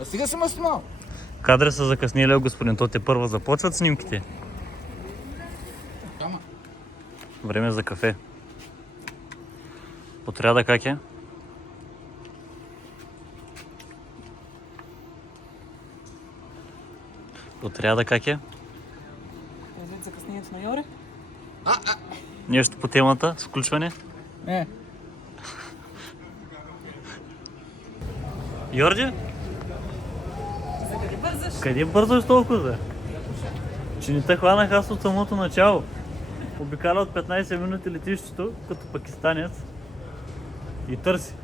А сега съм снимал. Кадри са закъснели, господин. То те първо започват снимките. Ама. Време за кафе. Отряда как е? Отряда как е? Предвид закъснението на Йори? Нещо по темата с включване? Не. Йорджи? За къде бързаш? Къде бързаш толкова? Че не те хванах аз от самото начало. Обикаля от 15 минути летището, като пакистанец. И търси.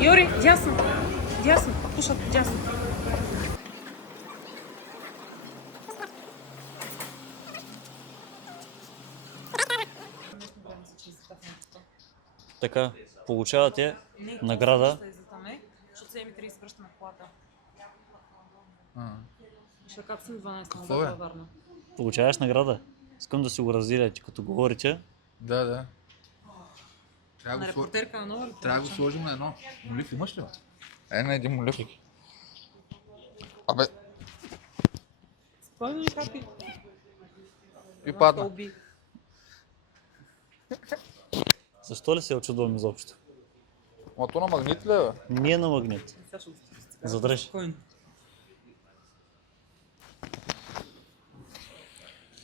Йори, дясно! Дясно! Пушат дясно! Така, получавате награда. Защото сега ми 30 връща на колата. А. Ще капсим 12 Какво на бе? Варна. Получаваш награда. Искам да си го разделяте, като говорите. Да. Трябва На да го репортерка на нова ли? трябва да го сложим на едно. Молив имаш ли? На един молив. Абе, Спомни ли капи? и падна. Уби. Защо ли се очудвам изобщо? Ма то на магнит ли е, бе? Не е на магнит. Сега ще го стискам. Задръж. Спокойно.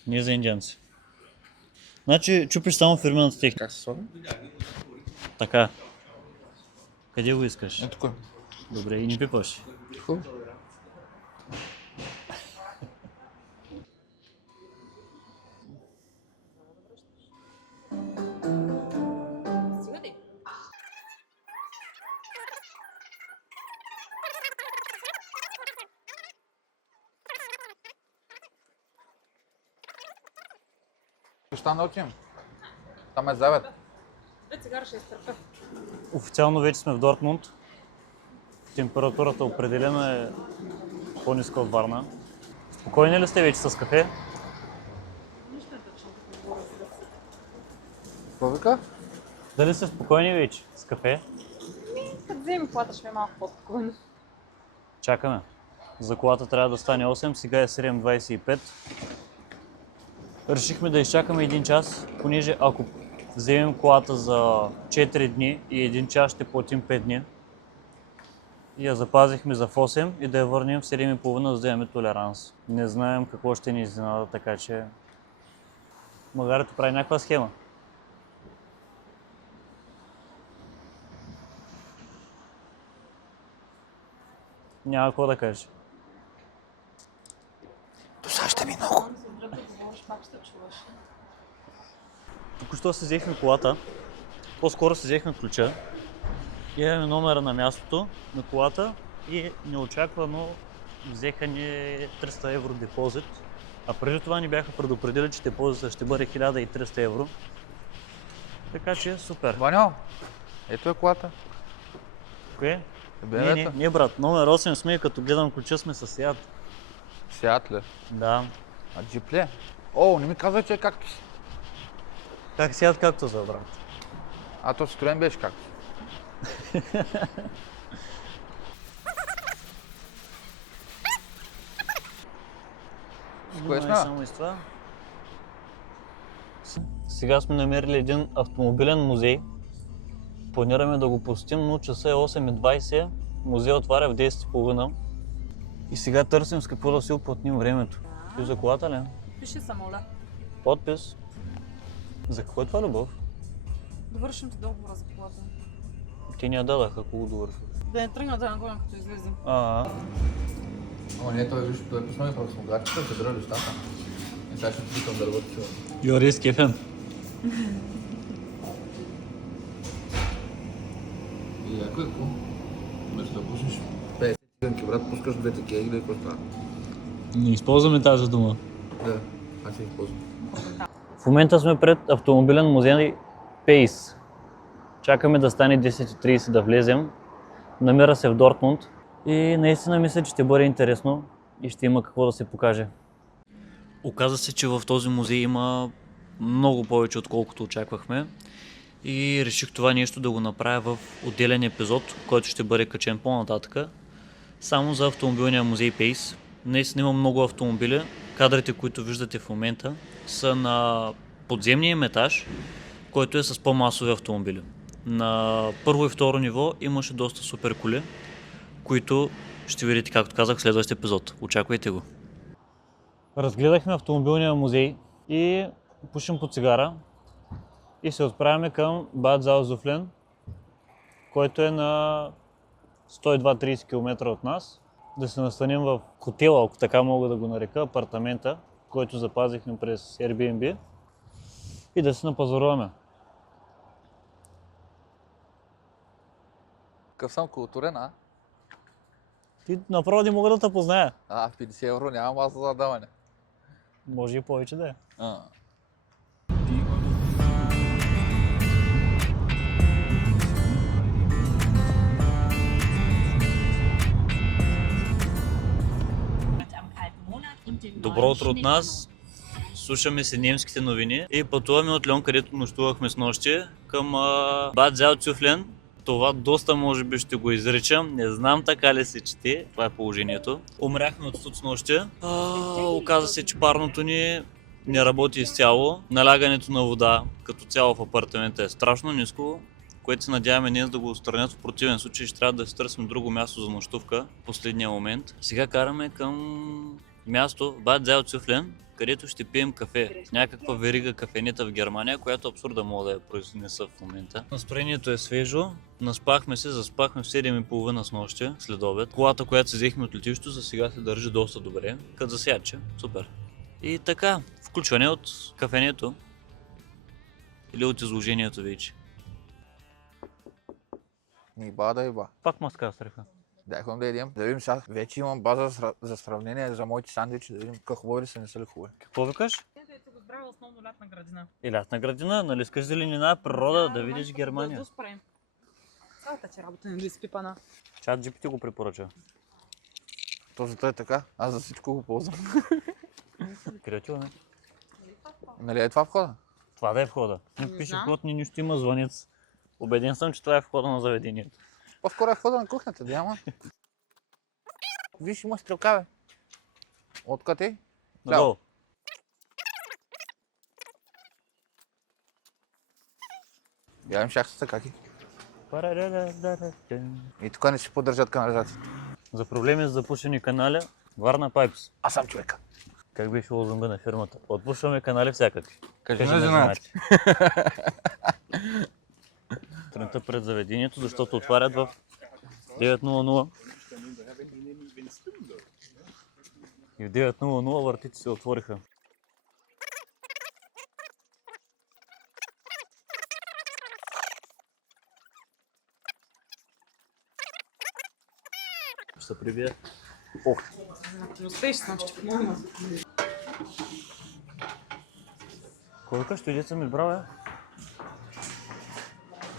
Не е за индианци. Значи чупиш само фирмената техника. Как се слага? Така. Къде го искаш? Е, тук. Добре, и не пипаш. Тихо. Стига ти. Ща да отидем. Там е завет. Две цигара ще изтърпя. Официално вече сме в Дортмунд. Температурата определено е по-ниска от Варна. Спокойни ли сте вече с кафе? Нищо не точно като говоря сега. Какво вика? Дали сте спокойни вече с кафе? Като вземи колата ще ми е малко по-спокойно. Чакаме. За колата трябва да стане 8, сега е 7:25. Решихме да изчакаме 1 час, понеже ако вземем колата за 4 дни и 1 час ще платим 5 дни. И я запазихме за в 8 и да я върнем в 7:30, за да имаме толеранс. Не знаем какво ще ни изненада, така че магарето прави някаква схема. Няма какво да кажеш. Досажда ми много. Току-що си взехме колата, по-скоро си взехме ключа, имаме номера на мястото на колата и неочаквано взеха ни 300 евро депозит, а преди това ни бяха предупредили, че депозитът ще бъде 1300 евро. Така че супер. Ваня, ето е колата. Кое? БМВ-та. Не брат, номер 8 сме и като гледам ключа сме със Сиат. Сиат ли? Да. А джип ли е? О, не ми казвай, че е както си. Как Сиат както за брат? А то строен беше както. С кое сме? Само и с това. Сега сме намерили един автомобилен музей. Планираме да го посетим, но часа е 8:20. Музей отваря в 10:30. И сега търсим с какво да си уплътним времето. И за колата ли? Пиши самоля. Подпис. За какво е това, Любов? Довършим ти договора за колата. Ти ни я дадах, ако го довърши. Да не тръгна да нагоня, като излезем. А, Ама не, той виж, той посмотри в смугачката, се държа нещата. И сега ще питам да работи човек. Йори Скефен. И яко е ко? Вместо да пуснеш 50 циганки, брат, пускаш 2 такива и да какво става. Не използваме тази дума. Да, аз ще използвам. В момента сме пред автомобилен музей Pace. Чакаме да стане 10:30 да влезем. Намира се в Дортмунд и наистина мисля, че ще бъде интересно и ще има какво да се покаже. Оказа се, че в този музей има много повече, отколкото очаквахме. И реших това нещо да го направя в отделен епизод, който ще бъде качен по-нататъка. Само за автомобилния музей Pace. Наистина има много автомобили. Кадрите, които виждате в момента, са на подземния им етаж, който е с по-масови автомобили. На първо и второ ниво имаше доста супер коли, които ще видите, както казах, в следващия епизод. Очаквайте го. Разгледахме автомобилния музей и пушим по цигара и се отправяме към Бад Залцуфлен, който е на 120-30 км от нас. Да се настаним в хотела, ако така мога да го нарека, апартамента, който запазихме през Airbnb и да се напазаруваме. Какъв съм културен, а? Ти направо не мога да те позная. 50 евро няма маса за даване. Може и повече да е. Добро утро от нас. Слушаме се немските новини и пътуваме от Льон, където нощувахме с нощи, към Бад Залцуфлен. Това доста може би ще го изричам. Не знам така ли се чете. Това е положението. Умряхме от студ с нощи. Оказа се, че парното ни не работи изцяло. Налягането на вода като цяло в апартамента е страшно ниско, което се надяваме днес да го отстранят. В противен случай ще трябва да си търсим друго място за нощувка в последния момент. Сега караме към място в Бад Залцуфлен, където ще пием кафе. Някаква верига кафенета в Германия, която абсурда мога да я произнеса в момента. Настроението е свежо, наспахме се, заспахме в 7:30 с нощи, след обед. Колата, която се взехме от летището, за сега се държи доста добре, като засядче. Супер. И така, включване от кафенето или от изложението вече. Ни бада и ба. Пак маска стреха. Дай ходим да едем. Да видим сега. Вече имам база за сравнение за моите сандвичи, да видим хубави ли са, не са ли хубави. Какво викаш? Ето го избрала основно лятна градина. И лятна градина, нали искаш зеленина, природа, да видиш Германия. Да спрем. Цялата ти работа не е изпипана. Чат GPT го препоръча. Точно той е така. Аз за всичко го ползвам. Креативно. Нали е това входа? Това да е входа. Не пише знам. вход, ни нищо има звънец. Убеден съм, че това е входа на заведението. По-скоро е входа на кухнята, да няма. Виж, има стрелка, бе. Откъде е? Надолу. Гледам шахтата каки. Парарарарарарар. И тук не си поддържат канализацията. За проблеми с запушени канали, Варна Пайпс. Аз съм човека. Как беше лозунга на фирмата? Отпушваме канали всякакви. Кажи на на жената. Трънта пред заведението, защото отварят в 9:00. И в 9:00 вратите се отвориха. Ще се прибие. Не успееш сам, ще помогна. Кой викаш, той деца ми брал, е?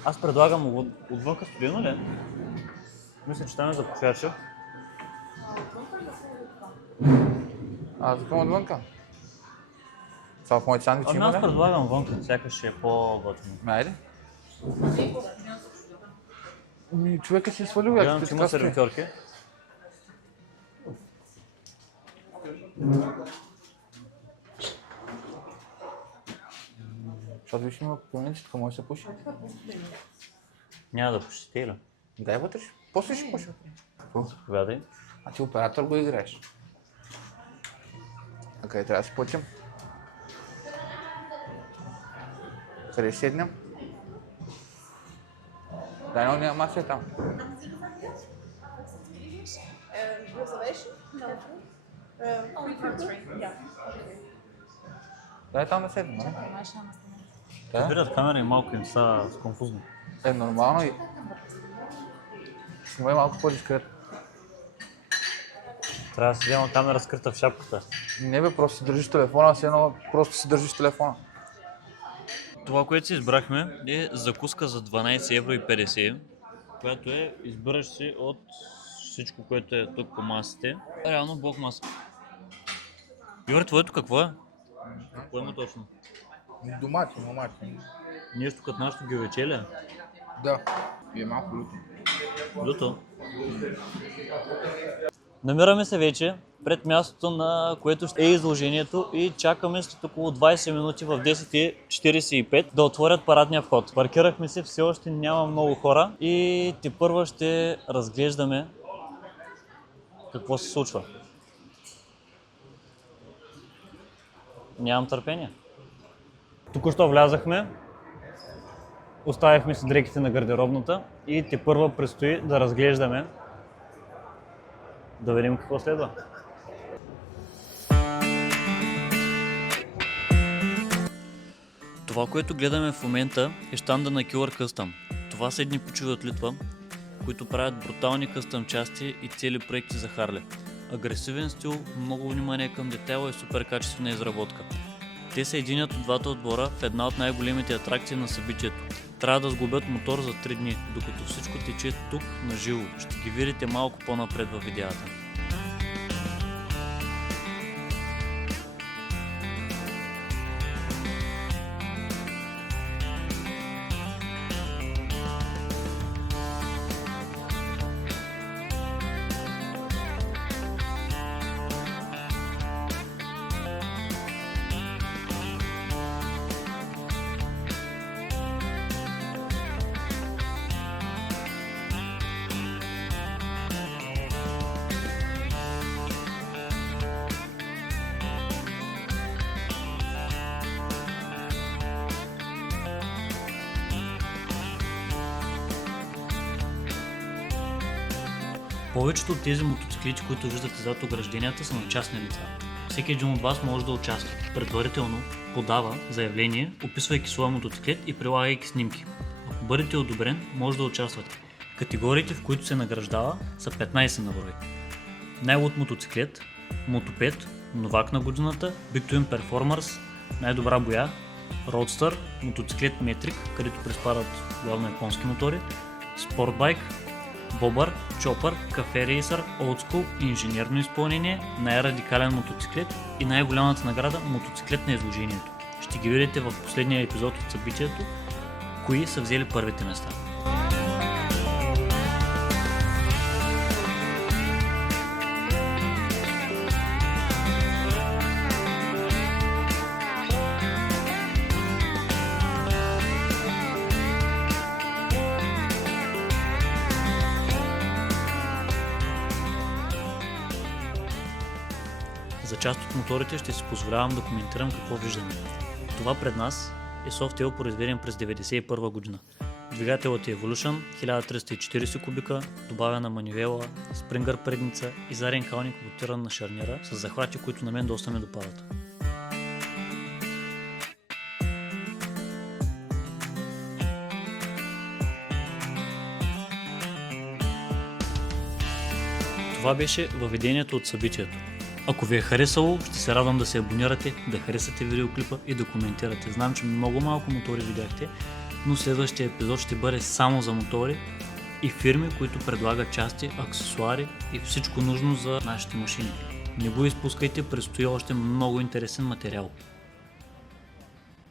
Аз предлагам отвънка студено ли? Мисля, че там е за пушача. Аз закъм отвънка. Това в моите сандвичи Ами има аз ли? предлагам вънка, сякаш ще е по-готино. Айде. Човека си е свалил Гледам, яките че има сервитьорки. Защото виж има планинче, така може да се пуши. Няма да пушите ли? Дай вътре, после ще пуша. Заповядай. А ти оператор го играеш. А къде трябва да си платим? Къде ще седнем? Дай на уния маса е там. Дай там да седнем, не? Да? Видят камера и малко им са сконфузно. Е нормално и... Снимай малко по-дискретно. Трябва да си взема камера скрита в шапката. Не бе, просто си държиш телефона, си едно, просто си държиш телефона. Това, което си избрахме е закуска за 12,50 евро, която е избираш си от всичко, което е тук по масите. Реално блок маса. Йори, твоето какво е? Какво има точно? Домати. Нещо като нашото гювече ли? Да. И е малко люто. Люто. Намираме се вече пред мястото, на което ще е изложението и чакаме след около 20 минути в 10:45 да отворят парадния вход. Паркирахме се, все още няма много хора и тепърва ще разглеждаме какво се случва. Нямам търпение. Току-що влязахме, оставихме си дреките на гардеробната и тепърва предстои да разглеждаме. Да видим какво следва. Това, което гледаме в момента е щанда на Killer Custom. Това са едни пичове от Литва, които правят брутални къстъм части и цели проекти за Харли. Агресивен стил, много внимание към детайла и супер качествена изработка. Те са единият от двата отбора в една от най-големите атракции на събитието. Трябва да сглобят мотор за 3 дни, докато всичко тече тук на живо. Ще ги видите малко по-напред във видеята. Повечето от тези мотоциклети, които виждате зад огражденията, са на частни лица. Всеки един от вас може да участва. Предварително подава заявление, описвайки своя мотоциклет и прилагайки снимки. Ако бъдете одобрен, може да участвате. Категориите, в които се награждава, са 15 на брой. Най-луд мотоциклет, мотопед, новак на годината, Big Twin Performers, най-добра боя, Roadster, мотоциклет Metric, където приспадат главно японски мотори, спортбайк, бобър, чопър, кафе рейсър, олдскул, инженерно изпълнение, най-радикален мотоциклет и най-голямата награда мотоциклет на изложението. Ще ги видите в последния епизод от събитието, кои са взели първите места. За част от моторите ще си позволявам да коментирам какво виждаме. Това пред нас е Softail, произведен през 1991 година. Двигателът е Evolution, 1340 кубика, добавена манивела, спрингър предница и заден халник, монтиран на шарнира с захвати, които на мен доста ме допадат. Това беше въведението от събитието. Ако ви е харесало, ще се радвам да се абонирате, да харесате видеоклипа и да коментирате. Знам, че много малко мотори видяхте, но следващия епизод ще бъде само за мотори и фирми, които предлагат части, аксесуари и всичко нужно за нашите машини. Не го изпускайте, предстои още много интересен материал.